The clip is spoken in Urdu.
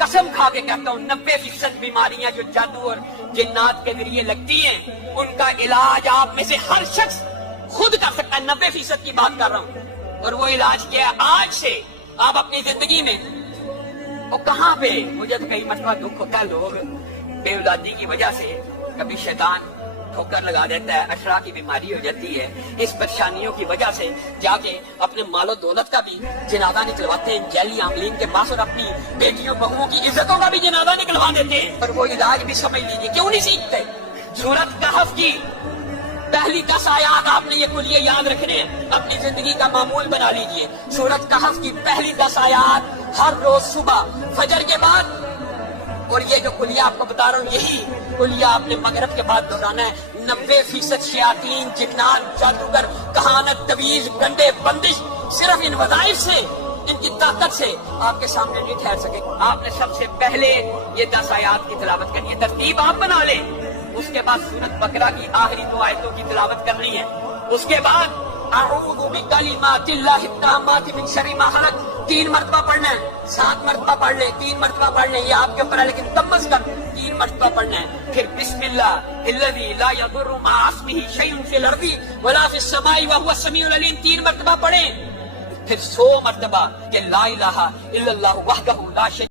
قسم کھا کے کہتا ہوں 90% بیماریاں جو جادو اور جنات کے ذریعے لگتی ہیں ان کا علاج آپ میں سے ہر شخص خود کر سکتا ہے. 90% کی بات کر رہا ہوں. اور وہ علاج کیا ہے؟ آج سے آپ اپنی زندگی میں اور کہاں پہ مجھے تو کئی مرتبہ دکھ ہوتا ہے، لوگ بے اولادی کی وجہ سے کبھی شیطان ٹھوکر لگا دیتا ہے، اشرا کی بیماری ہو جاتی ہے، اس پریشانیوں کی وجہ سے جا کے اپنے مال و دولت کا بھی جنازہ نکلواتے ہیں جیلی عاملین کے پاس، اور اپنی بیٹیوں بہوؤں کی عزتوں کا بھی جنازہ نکلوا دیتے ہیں. اور وہ علاج بھی سمجھ لیجیے کیوں نہیں سیکھتے. سورۃ کہف کی پہلی 10 آیات آپ نے یہ کلیے یاد رکھنے ہیں، اپنی زندگی کا معمول بنا لیجئے. سورۃ کہف کی پہلی 10 آیات ہر روز صبح فجر کے بعد، اور یہ جو کلیہ آپ کو بتا رہا ہوں یہی کلیہ آپ نے مغرب کے بعد دہرانا ہے. 90% شیاطین، جنات، جادوگر، کہانت، تویز، گنڈے، بندش صرف ان وظائف سے، ان کی طاقت سے آپ کے سامنے نہیں ٹھہر سکے. آپ نے سب سے پہلے یہ 10 آیات کی تلاوت کرنی ہے. ترتیب آپ بنا لیں. اس کے بعد سورۃ بقرہ کی آخری 2 آیتوں کی تلاوت کرنی ہے. اس کے بعد اعوذ بکلمات اللہ التامات من شر ما خلق 3 مرتبہ پڑھنا ہے. 7 مرتبہ پڑھ لیں، 3 مرتبہ پڑھ لیں، یہ آپ کے اوپر ہے، لیکن کم از کم 3 مرتبہ پڑھنا ہے. پھر بسم اللہ الذی لا یضر مع اسمہ شیء فی الارض ولا فی السماء وهو السمیع العلیم 3 مرتبہ پڑھیں. پھر 100 مرتبہ کہ لا الہ الا اللہ وحدہ لا شریک